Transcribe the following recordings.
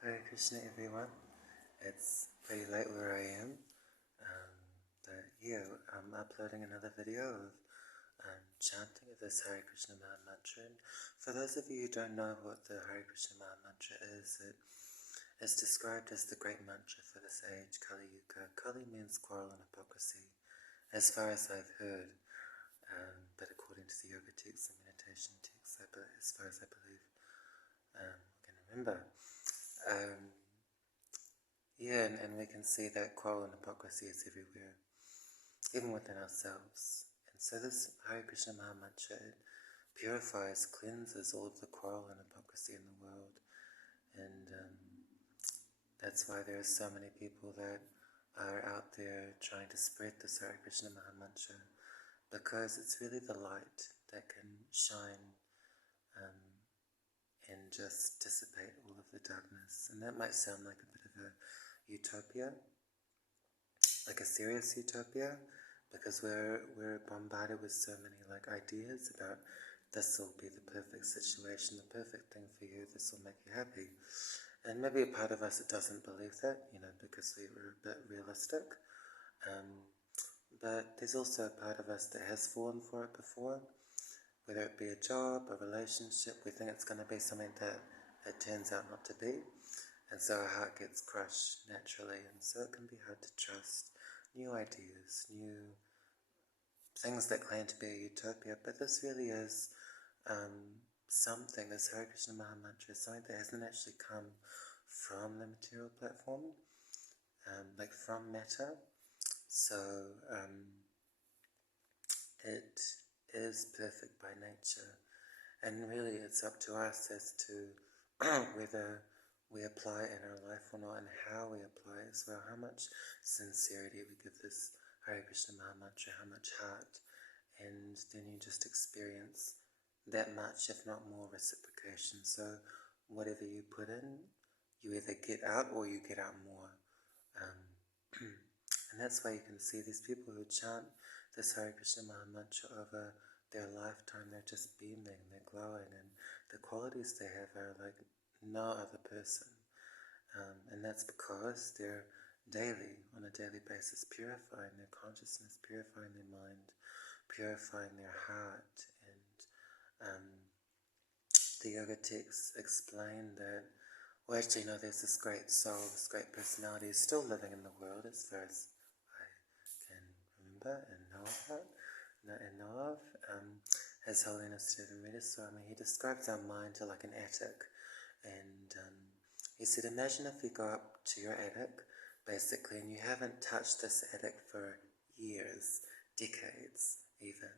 Hare Krishna everyone. It's pretty late where I am, but yeah, I'm uploading another video of chanting of this Hare Krishna Maha Mantra. And for those of you who don't know what the Hare Krishna Maha Mantra is, it is described as the great mantra for this age, Kali Yuga. Kali means quarrel and hypocrisy, as far as I've heard, but according to the yoga texts and meditation texts, as far as I believe, I can remember. Yeah, and we can see that quarrel and hypocrisy is everywhere, even within ourselves. And so this Hare Krishna Maha Mantra, it purifies, cleanses all of the quarrel and hypocrisy in the world. And that's why there are so many people that are out there trying to spread this Hare Krishna Maha Mantra, because it's really the light that can shine and just dissipate all of the darkness. And that might sound like a bit of a utopia, like a serious utopia, because we're bombarded with so many ideas about this will be the perfect situation, the perfect thing for you, this will make you happy. And maybe a part of us that doesn't believe that, because we were a bit realistic. But there's also a part of us that has fallen for it before, whether it be a job, a relationship. We think it's going to be something that it turns out not to be. And so our heart gets crushed naturally, and so it can be hard to trust new ideas, new things that claim to be a utopia. But this really is something, this Hare Krishna Maha Mantra is something that hasn't actually come from the material platform, like from matter. So it is perfect by nature, and really it's up to us as to whether we apply it in our life or not, and how we apply it as well, how much sincerity we give this Hare Krishna Maha Mantra, how much heart, and then you just experience that much, if not more, reciprocation. So whatever you put in, you either get out or you get out more. And that's why you can see these people who chant this Hare Krishna Maha Mantra over their lifetime, they're just beaming, they're glowing, and the qualities they have are like no other person. And that's because they're on a daily basis, purifying their consciousness, purifying their mind, purifying their heart. And the yoga texts explain that, well, actually, no, there's this great soul, this great personality who's still living in the world as far as I can remember and know about. His Holiness Devamrita Swami, he describes our mind to like an attic, and he said, imagine if you go up to your attic, basically, and you haven't touched this attic for years, decades even,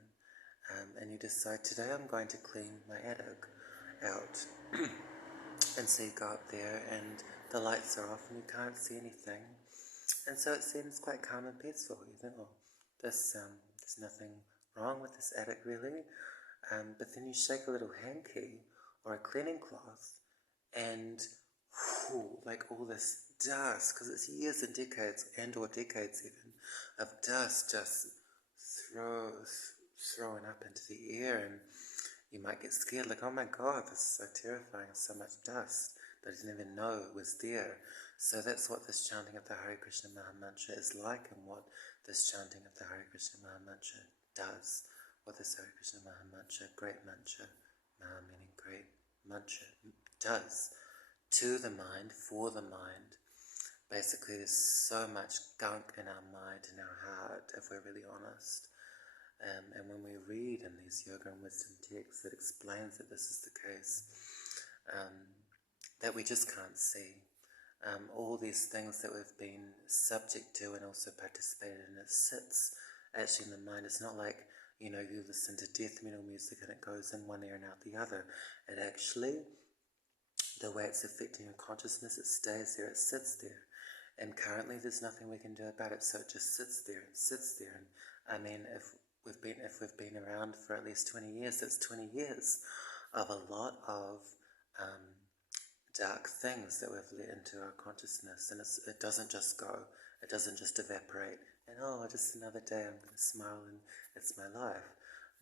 and you decide, today I'm going to clean my attic out, and so you go up there, and the lights are off, and you can't see anything, and so it seems quite calm and peaceful. You think, oh, there's nothing wrong with this attic really, but then you shake a little hanky or a cleaning cloth, and like all this dust, because it's years and decades, or decades even, of dust just thrown up into the air, and you might get scared, like, oh my god, this is so terrifying, so much dust that I didn't even know it was there. So that's what this chanting of the Hare Krishna Maha Mantra is like, and what this chanting of the Hare Krishna Maha Mantra does. What this Hare Krishna Maha Mantra, great mantra, Maha meaning great, mantra, does to the mind, for the mind. Basically, there's so much gunk in our mind and our heart, if we're really honest. And when we read in these yoga and wisdom texts that explains that this is the case, that we just can't see. All these things that we've been subject to and also participated in, it sits actually in the mind. It's not like, you listen to death metal music and it goes in one ear and out the other. It actually, the way it's affecting your consciousness, it stays there, it sits there. And currently there's nothing we can do about it, so it just sits there. And I mean, if we've been around for at least 20 years, that's 20 years of a lot of dark things that we've let into our consciousness, and it doesn't just go, it doesn't just evaporate, and just another day I'm going to smile and it's my life.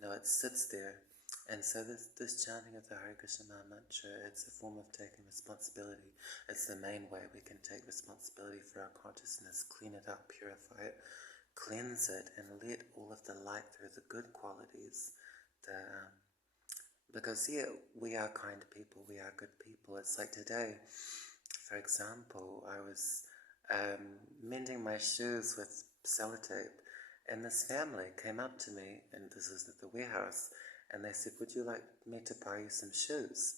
No, it sits there, And so this chanting of the Hare Krishna Maha Mantra, it's a form of taking responsibility. It's the main way we can take responsibility for our consciousness, clean it up, purify it, cleanse it, and let all of the light through, the good qualities. Because we are kind people, we are good people. It's like today, for example, I was mending my shoes with sellotape, and this family came up to me, and this is at the warehouse, and they said, would you like me to buy you some shoes?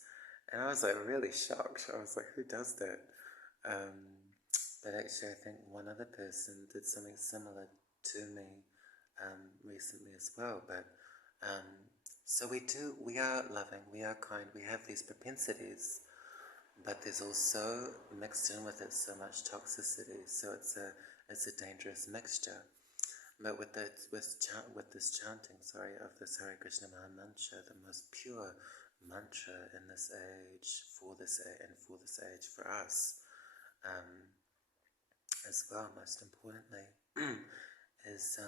And I was like really shocked. I was like, who does that? But actually I think one other person did something similar to me recently as well. But so we are loving, we are kind, we have these propensities, but there's also mixed in with it so much toxicity, so it's a dangerous mixture. But with this chanting, of this Hare Krishna Maha Mantra, the most pure mantra in this age, for this age for us, as well, most importantly, is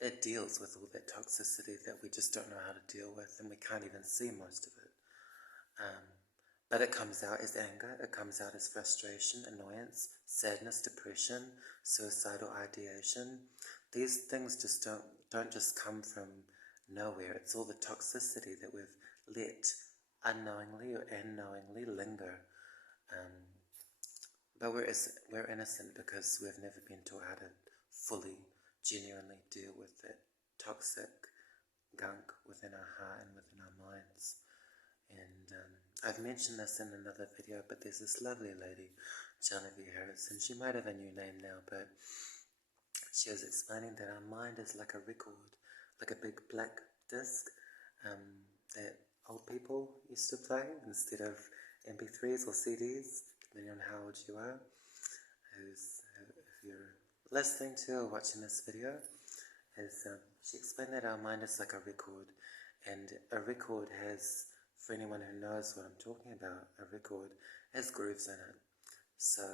it deals with all that toxicity that we just don't know how to deal with, and we can't even see most of it. But it comes out as anger, it comes out as frustration, annoyance, sadness, depression, suicidal ideation. These things just don't just come from nowhere. It's all the toxicity that we've let unknowingly or unknowingly linger. But we're innocent because we've never been taught how to fully, genuinely deal with that toxic gunk within our heart and within our minds. And I've mentioned this in another video, but there's this lovely lady, Hare, and she might have a new name now, but she was explaining that our mind is like a record, like a big black disc that old people used to play instead of MP3s or CDs, depending on how old you are. If you're listening to or watching this video, she explained that our mind is like a record, and a record has, for anyone who knows what I'm talking about, a record has grooves in it. So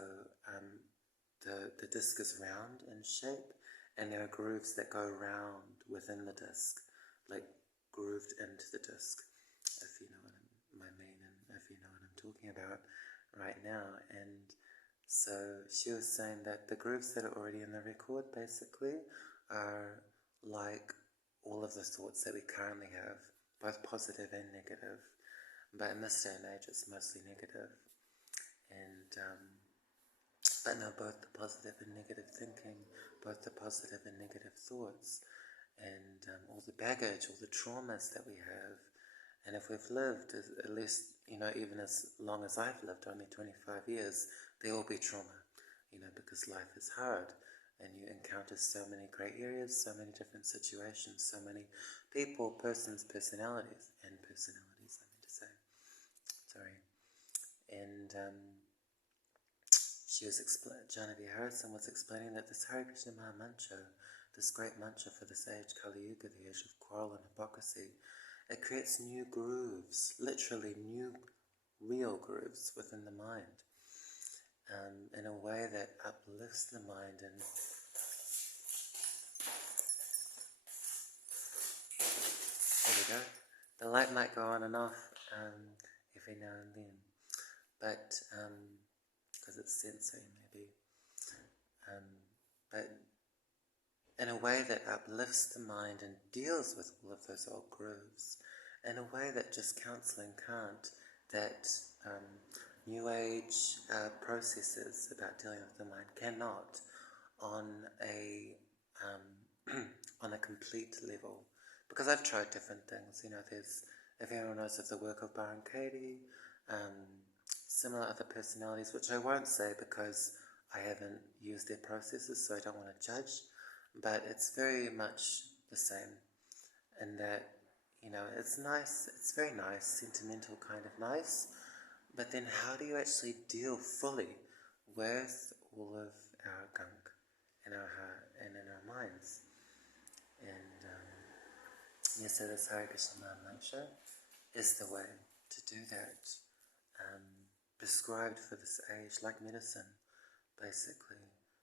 the disc is round in shape, and there are grooves that go round within the disc, like grooved into the disc, if you know what I mean, and if you know what I'm talking about right now. And so she was saying that the grooves that are already in the record basically are like all of the thoughts that we currently have, both positive and negative. But in this day and age, it's mostly negative. And but no, both the positive and negative thinking, both the positive and negative thoughts, and all the baggage, all the traumas that we have. And if we've lived, at least, even as long as I've lived, only 25 years, there will be trauma, because life is hard. And you encounter so many grey areas, so many different situations, so many people, persons, personalities, I mean to say. Sorry. And Janavi Harrison was explaining that this Hare Krishna Maha Mantra, this great mantra for this age, Kali Yuga, the age of quarrel and hypocrisy, it creates new grooves, literally new, real grooves within the mind, in a way that uplifts the mind. And there we go. The light might go on and off every now and then, but because it's sensory maybe, but in a way that uplifts the mind and deals with all of those old grooves, in a way that just counselling can't, that New Age processes about dealing with the mind cannot, on a on a complete level. Because I've tried different things, there's, if anyone knows of the work of Byron Katie, similar other personalities, which I won't say because I haven't used their processes, so I don't want to judge, but it's very much the same, in that, it's nice, it's very nice, sentimental kind of nice, but then how do you actually deal fully with all of our gunk in our heart and in our minds? And so this Hare Krishna Maha Mantra is the way to do that, prescribed for this age, like medicine, basically.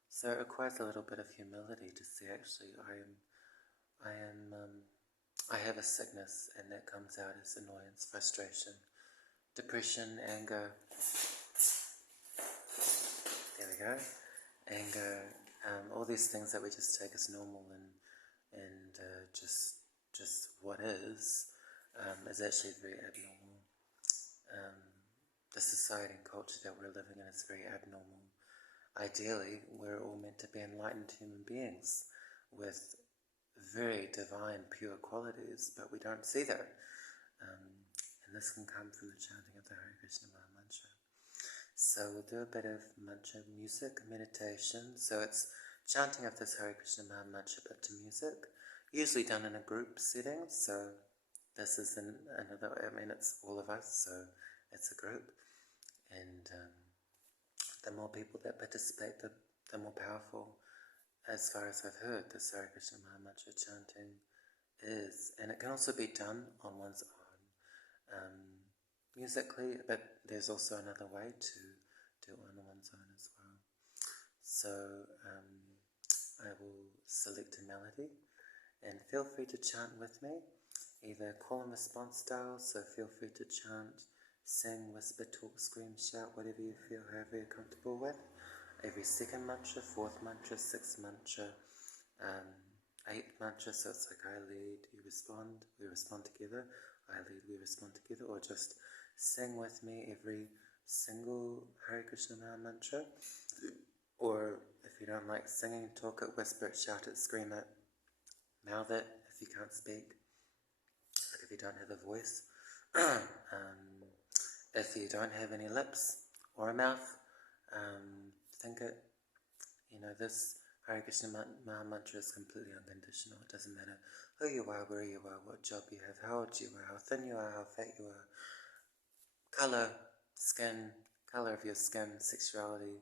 So it requires a little bit of humility to see, actually, I am I have a sickness, and that comes out as annoyance, frustration, depression, anger. There we go. Anger, all these things that we just take as normal and just what is actually very abnormal. The society and culture that we're living in is very abnormal. Ideally, we're all meant to be enlightened human beings with very divine, pure qualities, but we don't see that. And this can come through the chanting of the Hare Krishna Maha Mantra. So we'll do a bit of mantra music, meditation. So it's chanting of this Hare Krishna Maha Mantra but to music, usually done in a group setting. So this is it's all of us, so it's a group. And the more people that participate, the more powerful, as far as I've heard, the Hare Krishna Maha Mantra chanting is. And it can also be done on one's own, musically, but there's also another way to do it on one's own as well. So I will select a melody, and feel free to chant with me, either call and response style, so feel free to chant, sing, whisper, talk, scream, shout, whatever you feel, however you're comfortable with. Every second mantra, fourth mantra, sixth mantra, eighth mantra, so it's like I lead, you respond, we respond together, I lead, we respond together, or just sing with me every single Hare Krishna Maha Mantra, or if you don't like singing, talk it, whisper it, shout it, scream it, mouth it if you can't speak, like if you don't have a voice. If you don't have any lips or a mouth, think it. This Hare Krishna Maha Mantra is completely unconditional. It doesn't matter who you are, where you are, what job you have, how old you are, how thin you are, how fat you are, color, skin, color of your skin, sexuality,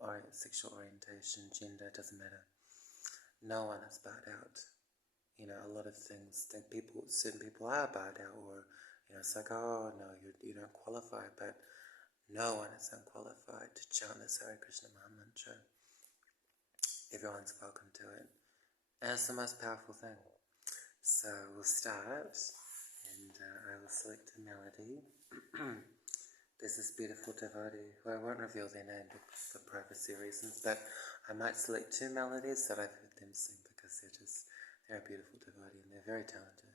or sexual orientation, gender, it doesn't matter. No one is barred out. A lot of things, certain people are barred out, or it's like, oh no, you don't qualify, but no one is unqualified to chant this Hare Krishna Maha Mantra. Everyone's welcome to it. And it's the most powerful thing. So we'll start, and I will select a melody. There's this beautiful devotee, who I won't reveal their name for privacy reasons, but I might select two melodies that I've heard them sing because they're a beautiful devotee and they're very talented.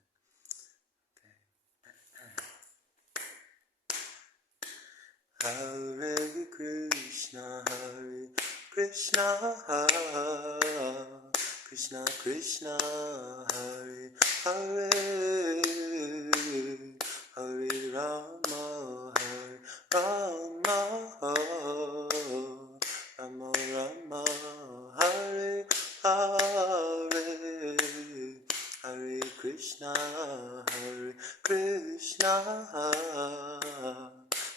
Hare Krishna, Hare Krishna, Krishna Krishna, Hare Hare, Hare Rama, Hare Rama, Rama Rama, Hare Hare, Hare Krishna, Hare Krishna,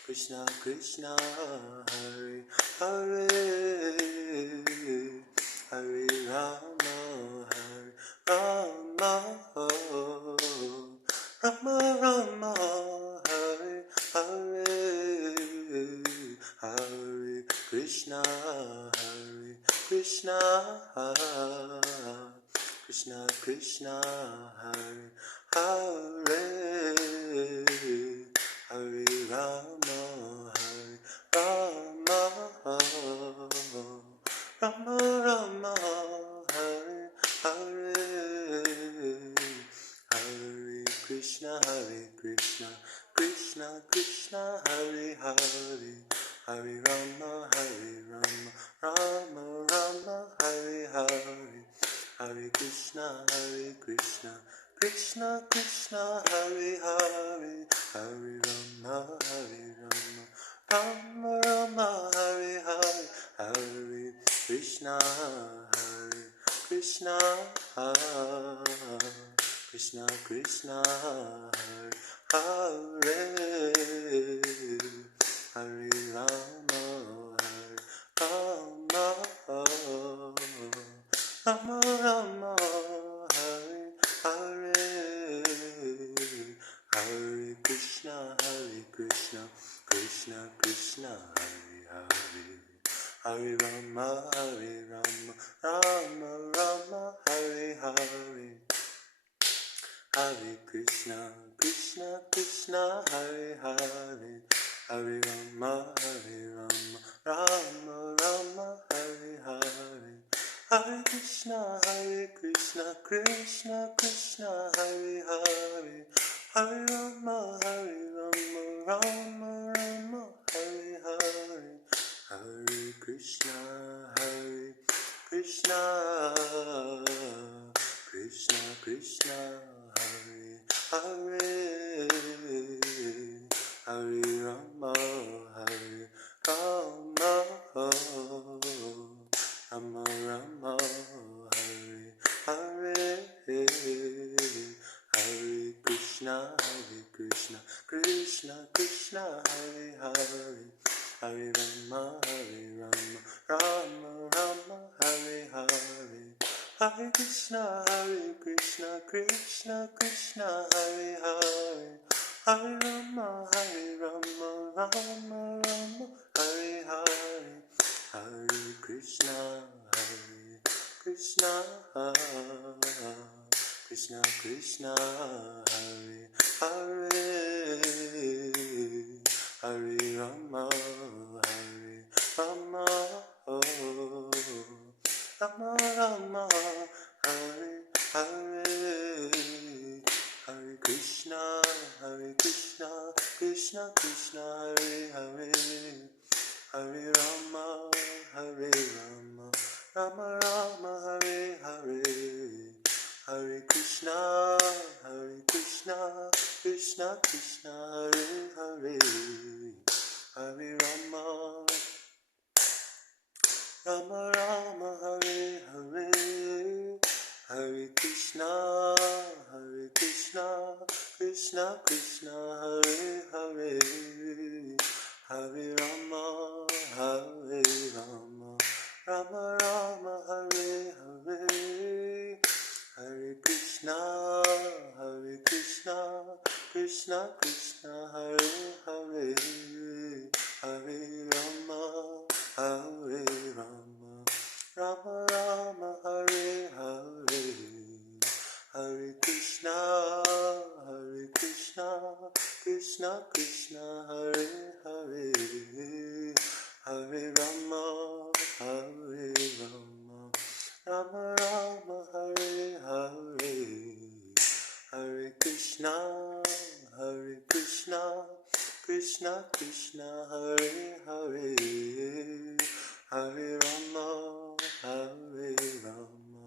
Krishna Krishna, Hare Hare, Hare Rama, Hare Rama, Rama Rama, Hare Hare, Hare Krishna, Hare Krishna, Krishna Krishna, Hare Hare, Hare Rama, Hare Rama, Rama Rama, Hare Hare, Hare Krishna, Krishna Krishna, Hare Hare, Hare Rama, Rama Rama, Hare Hare, Hare Krishna, Krishna Krishna, Hare Hare, Hare Rama, Rama Rama, Hare Hare, Hare Krishna, Krishna, Krishna Krishna, Hare Hare, Hare Rama, Rama, Rama Rama, Hare Hare, Hare Krishna, Krishna Krishna, Hare Hare, Hare Rama, Rama Rama, Hare Hare, Hare Krishna, Krishna Krishna, Hare Hare, Hare Rama, Hare Rama, Rama Rama, Hare Hare, Hare Krishna, Krishna Krishna, Hare Hare, Hare Rama, Rama Rama, Hare Hare, Hare Krishna, Krishna Krishna Krishna, Hare Hare, Hare Rama, Rama Rama Rama, Hare Hare, Hare Krishna, Krishna Krishna, Hare Hare, Hare Rama, Rama Rama, Hare Hare, Hare Krishna, Krishna Krishna, Hare Hare, Hare Rama, Rama Rama, Hare Hare, Hare Krishna, Krishna Krishna Krishna, Hare Hare, Hare Rama, Rama Rama Rama, Hare Hare, Hare Krishna, Krishna Krishna, Hare Hare, Hare Rama, Rama Rama, Hare Hare, Hare Krishna, Krishna Krishna, Hare Hare, Hare Rama, Rama Rama, Hare Hare, Hare Krishna, Krishna Krishna, Hare Hare, Hare Rama, Rama Rama, Hare Hare, Hare Krishna, Krishna Krishna, Hare Hare, Hare Rama, Rama Rama, Hare Hare, Hare Krishna, Krishna Krishna, Hare Hare, Hare Rama, Rama Rama, Hare Hare, Hare Krishna, Krishna Krishna, Hare Hare, Hare Rama,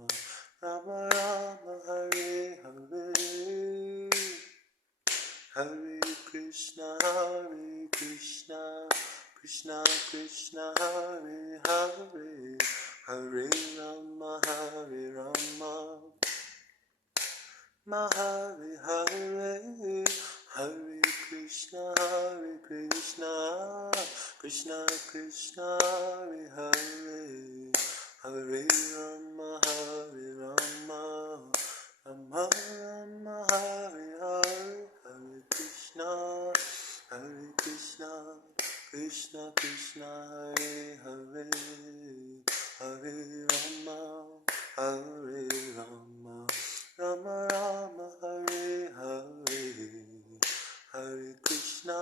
Rama Rama, Hare Hare, Hare Krishna, Krishna Krishna, Hare Hare, Hare Rama, Hare Hare, Hare Krishna, Krishna Krishna, Hare Hare, Hare Rama, Rama Rama, Hare Hare, Hare Krishna, Krishna Krishna, Hare Hare, Hare Rama, Rama Rama, Hare Hare, Hare Krishna,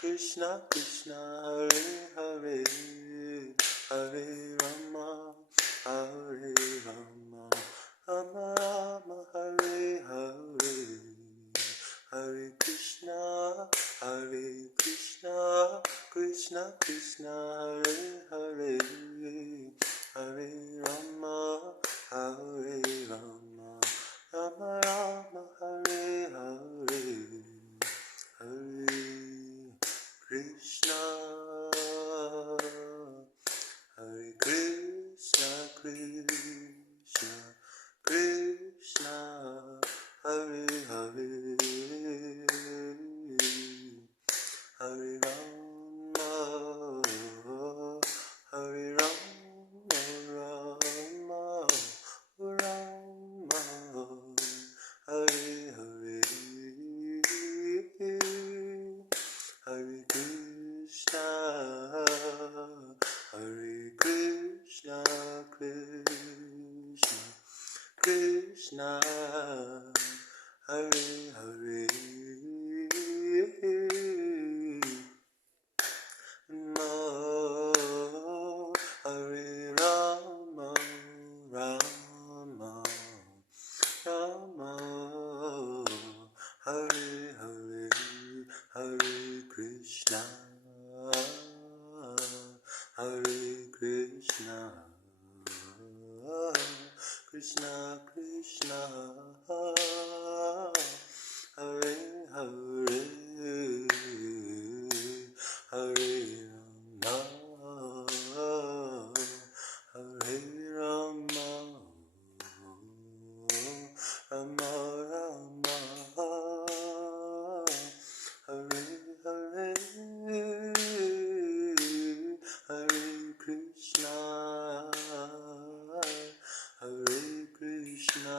Krishna Krishna, Hare Hare, Hare Rama, Rama Rama, Hare Hare, Hare Krishna, Krishna Krishna, Hare Hare, Hare Rama, Rama Rama, Hare Hare, Hare Krishna, Hare Krishna, Krishna Krishna, Hare Hare, Hare Rama, Hare Hare Krishna, Hare Krishna, Krishna Krishna, Hare Hare, Hare Rama, Hare Rama, Rama Rama, Hare Hare, Hare Krishna, Hare Krishna,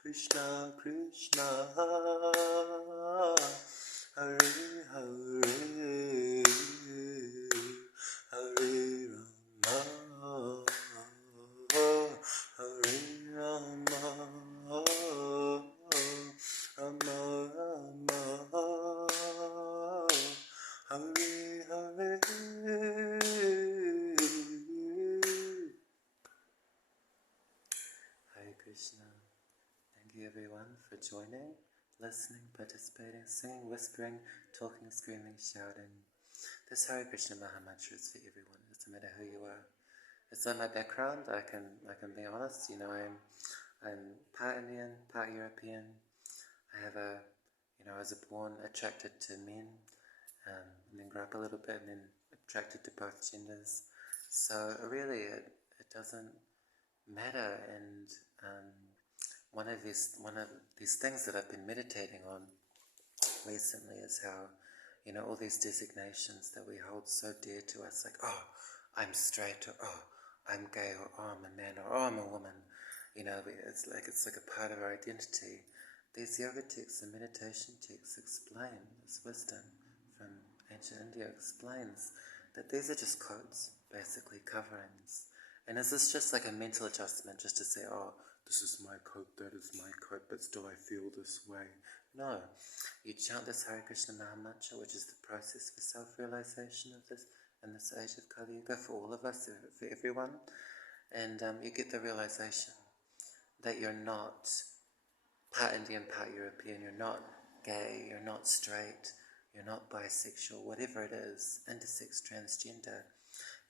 Krishna Krishna, Hare Hare, Hare Rama, Hare Rama, Rama Rama, Hare Hare. Hare Krishna. Thank you everyone for joining, listening, participating, singing, whispering, talking, screaming, shouting. This Hare Krishna Maha Mantra is for everyone. It doesn't matter who you are. It's like my background. I can be honest. I'm part Indian, part European. I have I was born attracted to men, and then grew up a little bit, and then attracted to both genders. So really, it doesn't matter. And one of these things that I've been meditating on recently is how, all these designations that we hold so dear to us, like, oh, I'm straight, or oh, I'm gay, or oh, I'm a man, or oh, I'm a woman. It's like a part of our identity. These yoga texts and meditation texts explain this wisdom from ancient India, explains that these are just codes, basically coverings. And is this just like a mental adjustment, just to say, oh, this is my code, that is my code, but still I feel this way? No. You chant this Hare Krishna Maha Mantra, which is the process for self-realization of this in this age of Kali Yuga, for all of us, for everyone. And you get the realization that you're not part Indian, part European, you're not gay, you're not straight, you're not bisexual, whatever it is, intersex, transgender.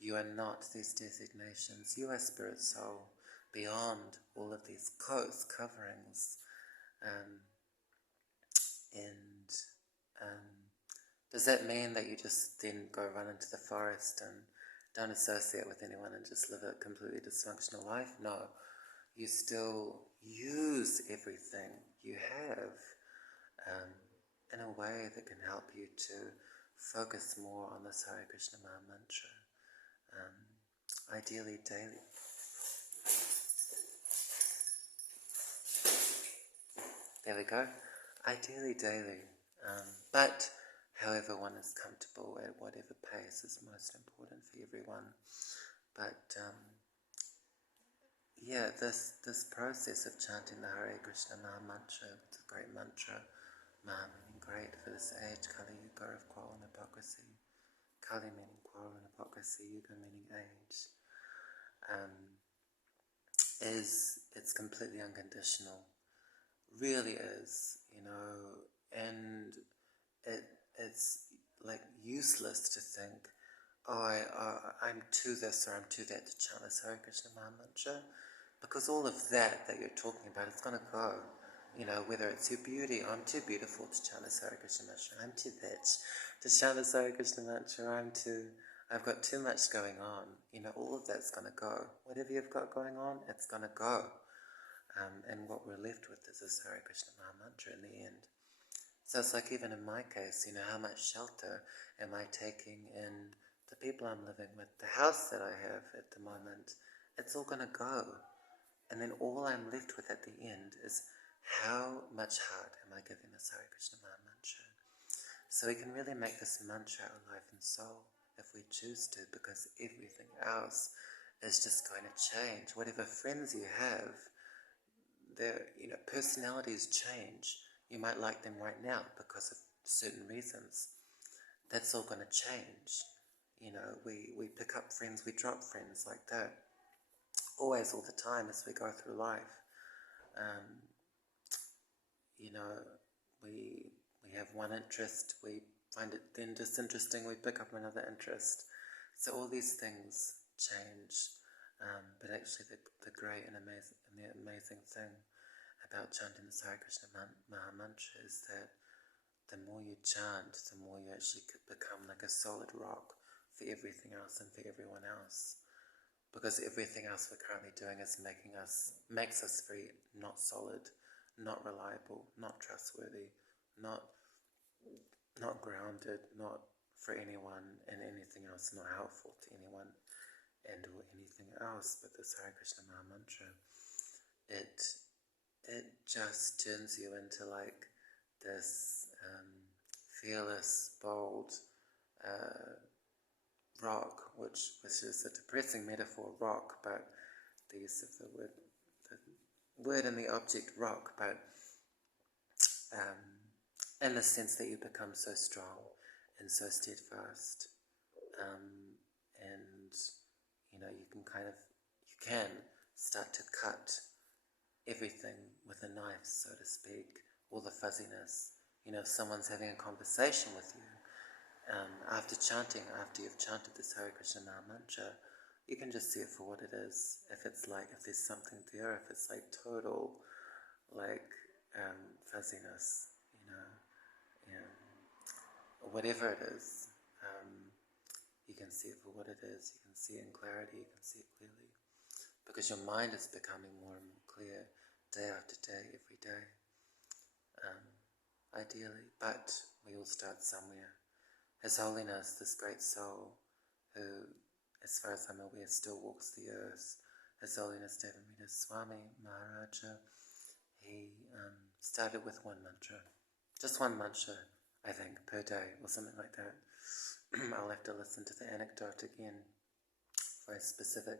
You are not these designations. You are spirit soul, beyond all of these coats, coverings. Does that mean that you just then go run into the forest and don't associate with anyone and just live a completely dysfunctional life? No. You still use everything you have in a way that can help you to focus more on this Hare Krishna Maha Mantra, ideally daily. There we go. Ideally daily. But however one is comfortable, at whatever pace is most important for everyone. But this process of chanting the Hare Krishna Maha Mantra, it's a great mantra, Maha meaning great for this age, Kali Yuga of quarrel and hypocrisy, Kali meaning quarrel and hypocrisy, Yuga meaning age, it's completely unconditional, really is, and it's like useless to think, I'm to this or I'm to that to chant this Hare Krishna Maha Mantra, because all of that you're talking about, it's going to go. Whether it's your beauty, I'm too beautiful to chant this Hare Krishna Mantra, I'm too bitch to chant this Hare Krishna Mantra, I've got too much going on. All of that's going to go. Whatever you've got going on, it's going to go. And what we're left with is this Hare Krishna Maha Mantra in the end. So it's like, even in my case, how much shelter am I taking in the people I'm living with, the house that I have at the moment? It's all going to go. And then all I'm left with at the end is, how much heart am I giving this Hare Krishna Maha Mantra? So we can really make this mantra our life and soul if we choose to, because everything else is just going to change. Whatever friends you have, their personalities change. You might like them right now because of certain reasons. That's all going to change. We pick up friends, we drop friends like that. Always, all the time, as we go through life. we have one interest, we find it then disinteresting, we pick up another interest. So all these things change, but actually the great and the amazing thing about chanting the Hare Krishna Maha Mantra is that the more you chant, the more you actually could become like a solid rock for everything else and for everyone else. Because everything else we're currently doing is makes us very not solid, not reliable, not trustworthy, not grounded, not for anyone and anything else, not helpful to anyone and or anything else. But this Hare Krishna Maha Mantra, it just turns you into like this fearless, bold rock, which is a depressing metaphor, rock, but the use of the word and the object rock, but in the sense that you become so strong and so steadfast, and you can start to cut everything with a knife, so to speak, all the fuzziness. If someone's having a conversation with you, after you've chanted this Hare Krishna Maha Mantra, you can just see it for what it is. If there's something there, if it's like total, fuzziness, or whatever it is, you can see it for what it is. You can see it in clarity, you can see it clearly. Because your mind is becoming more and more clear day after day, every day, ideally. But we all start somewhere. His Holiness, this great soul, who, as far as I'm aware, still walks the earth, His Holiness Devamrita Swami Maharaja, he started with one mantra. Just one mantra, I think, per day, or something like that. I'll have to listen to the anecdote again for a specific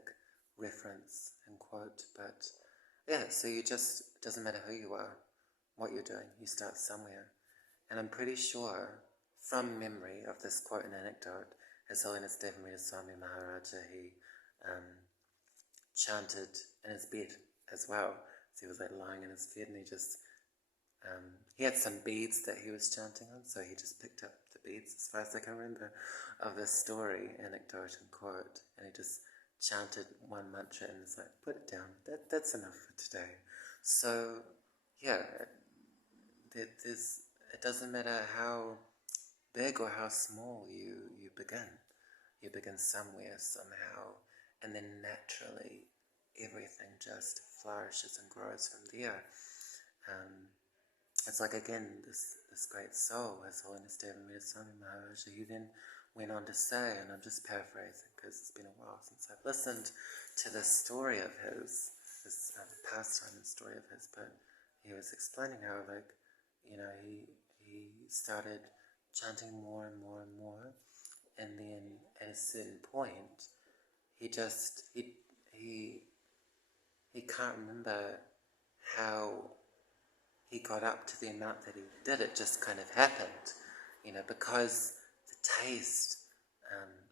reference and quote, but yeah, so it doesn't matter who you are, what you're doing, you start somewhere. And I'm pretty sure, from memory of this quote and anecdote, His Holiness Devamrita Swami Maharaja, he chanted in his bed as well. So he was lying in his bed, and he had some beads that he was chanting on, so he just picked up the beads, as far as I can remember, of this story, anecdote and quote, and he just chanted one mantra and was like, put it down, that's enough for today. So, yeah, it doesn't matter how big or how small you begin. You begin somewhere, somehow, and then naturally everything just flourishes and grows from there. It's like, again, this great soul, His Holiness Devamrita Swami Maharaja, he then went on to say, and I'm just paraphrasing because it's been a while since I've listened to this story of his, this pastime and story of his, but he was explaining how, he started chanting more and more and more, and then at a certain point, he can't remember how he got up to the amount that he did. It just kind of happened, because the taste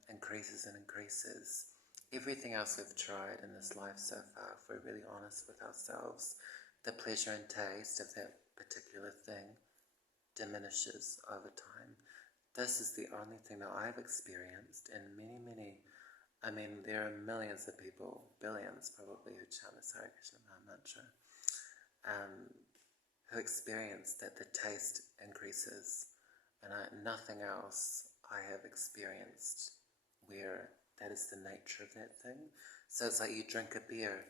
increases and increases. Everything else we've tried in this life so far, if we're really honest with ourselves, the pleasure and taste of that particular thing diminishes over time. This is the only thing that I've experienced, and many, there are millions of people, billions probably, who chant the Hare Krishna Maha Mantra, who experience that the taste increases, and nothing else I have experienced where that is the nature of that thing. So it's like you drink a beer,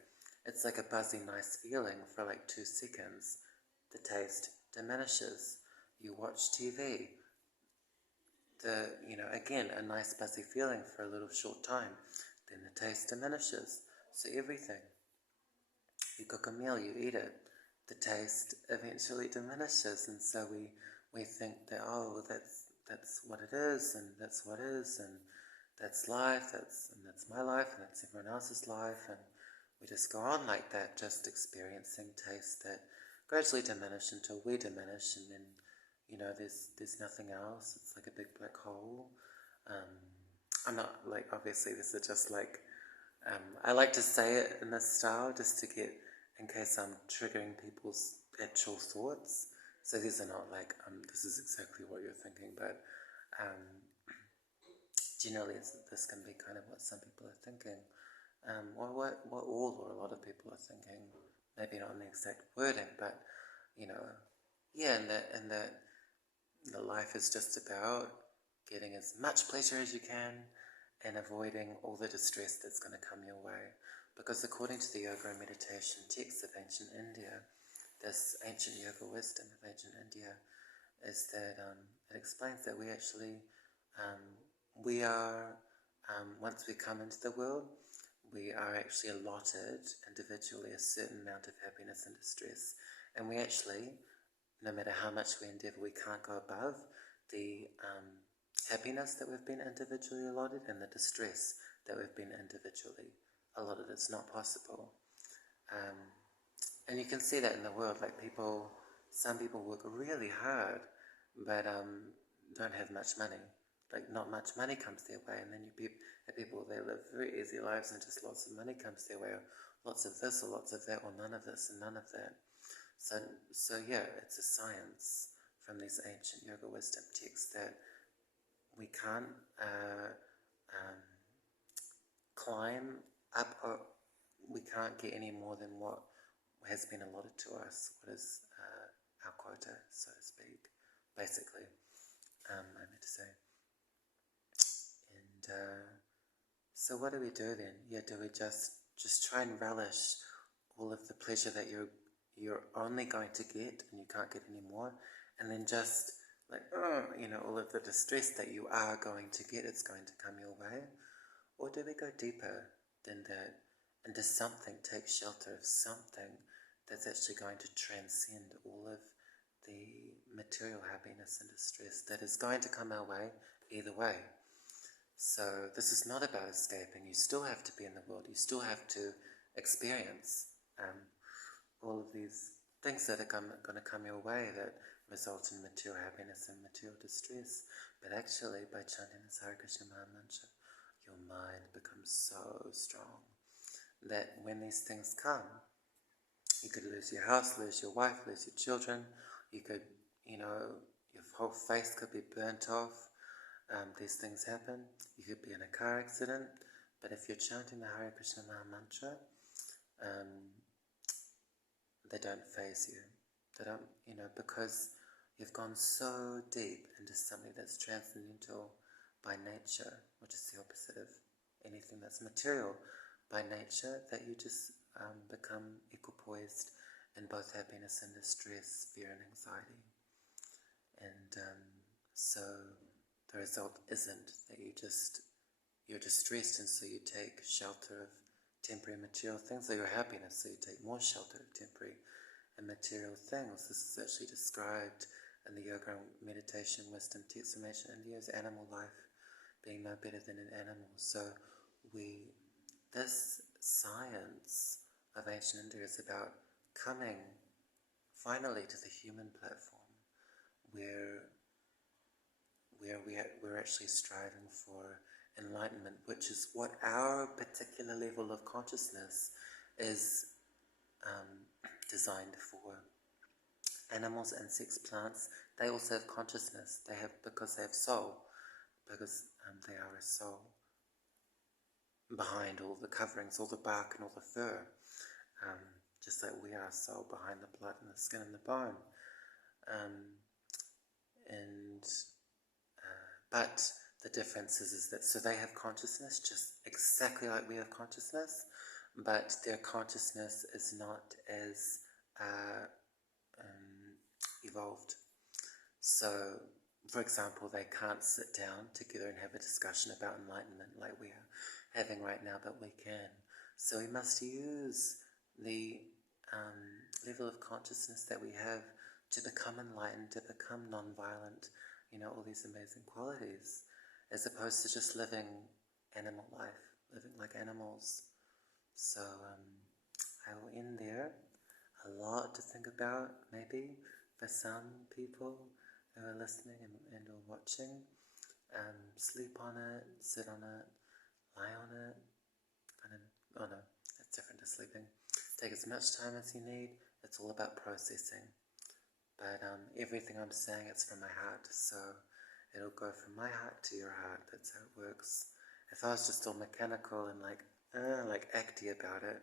it's like a buzzy, nice feeling for 2 seconds. The taste diminishes. You watch TV, again, a nice buzzy feeling for a little short time, then the taste diminishes. So everything. You cook a meal, you eat it, the taste eventually diminishes, and so we think that, that's what it is, and that's what is, and that's life, that's my life, and that's everyone else's life, and we just go on like that, just experiencing tastes that gradually diminish until we diminish, and then there's nothing else. It's like a big black hole. I'm not obviously this is just I like to say it in this style just to get, in case I'm triggering people's actual thoughts, So these are not like, this is exactly what you're thinking, but generally this can be kind of what some people are thinking, or what all or a lot of people are thinking. Maybe not in the exact wording, but yeah, and that the life is just about getting as much pleasure as you can and avoiding all the distress that's going to come your way. Because according to the yoga and meditation texts of ancient India, this ancient yoga wisdom of ancient India is that it explains that we actually, we are, once we come into the world, we are actually allotted individually a certain amount of happiness and distress. And we actually, no matter how much we endeavour, we can't go above the happiness that we've been individually allotted and the distress that we've been individually allotted. It's not possible. And you can see that in the world, like some people work really hard, but don't have much money. Like not much money comes their way, and then you have people, they live very easy lives and just lots of money comes their way, or lots of this or lots of that, or none of this and none of that. So yeah, it's a science from these ancient yoga wisdom texts that we can't climb up, or we can't get any more than what has been allotted to us, what is our quota, so to speak, basically, I meant to say. And so what do we do then? Yeah, do we just try and relish all of the pleasure that you're only going to get and you can't get any more, and then just like, all of the distress that you are going to get, it's going to come your way? Or do we go deeper than that and does something take shelter of something that's actually going to transcend all of the material happiness and distress that is going to come our way either way? So this is not about escaping. You still have to be in the world. You still have to experience all of these things that are going to come your way that result in material happiness and material distress. But actually, by chanting this Hare Krishna Maha Mantra, your mind becomes so strong that when these things come, you could lose your house, lose your wife, lose your children. You could, your whole face could be burnt off. These things happen. You could be in a car accident. But if you're chanting the Hare Krishna Maha Mantra, they don't faze you. They don't, because you've gone so deep into something that's transcendental by nature, which is the opposite of anything that's material by nature, that you just become equipoised in both happiness and distress, fear and anxiety. And so the result isn't that you're distressed and so you take shelter of temporary material things, or your happiness, so you take more shelter of temporary and material things. This is actually described in the yoga and meditation wisdom text from ancient India as animal life being no better than an animal. So this science of ancient India is about coming finally to the human platform where we're actually striving for enlightenment, which is what our particular level of consciousness is designed for. Animals, insects, plants, they also have consciousness. Because they have soul, because they are a soul behind all the coverings, all the bark and all the fur, just like we are soul behind the blood and the skin and the bone. But the difference is that, so they have consciousness just exactly like we have consciousness, but their consciousness is not as evolved. So, for example, they can't sit down together and have a discussion about enlightenment like we are having right now, but we can. So we must use the level of consciousness that we have to become enlightened, to become non-violent, all these amazing qualities, as opposed to just living animal life, living like animals. So I will end there. A lot to think about, maybe, for some people who are listening and or watching. Sleep on it, sit on it, lie on it. Oh no, that's different to sleeping. Take as much time as you need. It's all about processing. but everything I'm saying, it's from my heart, so it'll go from my heart to your heart. That's how it works. If I was just all mechanical and like acty about it,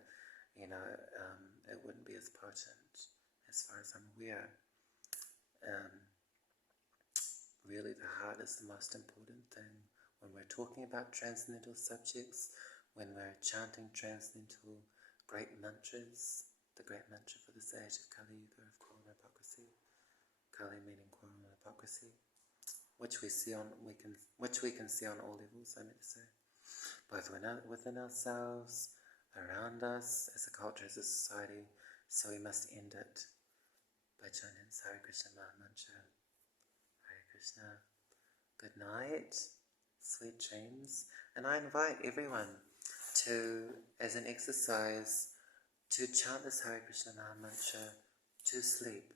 it wouldn't be as potent, as far as I'm aware. Really, the heart is the most important thing when we're talking about transcendental subjects, when we're chanting transcendental great mantras, the great mantra for this age of Kali Yuga of quarrel and hypocrisy, Kali meaning quarrel and hypocrisy, which we can see on all levels, I meant to say, both within ourselves, around us, as a culture, as a society. So we must end it by chanting Hare Krishna Maha Mantra. Hare Krishna. Good night, sweet dreams, and I invite everyone to, as an exercise, to chant this Hare Krishna Maha Mantra to sleep.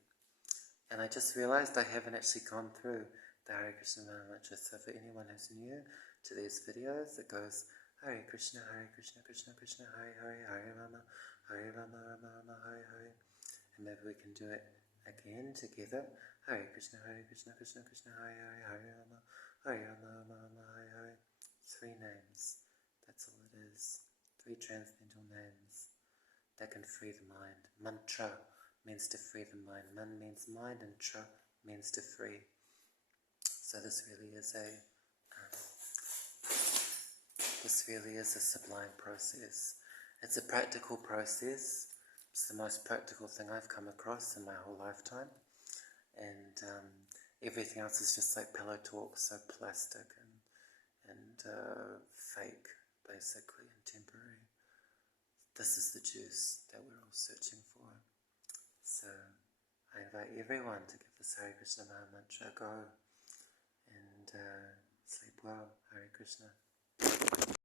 And I just realized I haven't actually gone through the Hare Krishna Maha Mantra, so for anyone who's new to these videos, it goes Hare Krishna, Krishna Krishna, Hare Hare, Hare Rama, Rama Rama, Hare Hare. And maybe we can do it again together. Hare Krishna, Krishna Krishna, Hare Hare, Hare Rama, Rama Rama, Hare Hare. 3 names. That's all it is. 3 transcendental names that can free the mind. Mantra means to free the mind. Man means mind, and tra means to free. So this really is a sublime process. It's a practical process. It's the most practical thing I've come across in my whole lifetime, and everything else is just like pillow talk, so plastic and fake, basically, and temporary. This is the juice that we're all searching for. So I invite everyone to give this Hare Krishna Maha Mantra a go, and sleep well. Hare Krishna.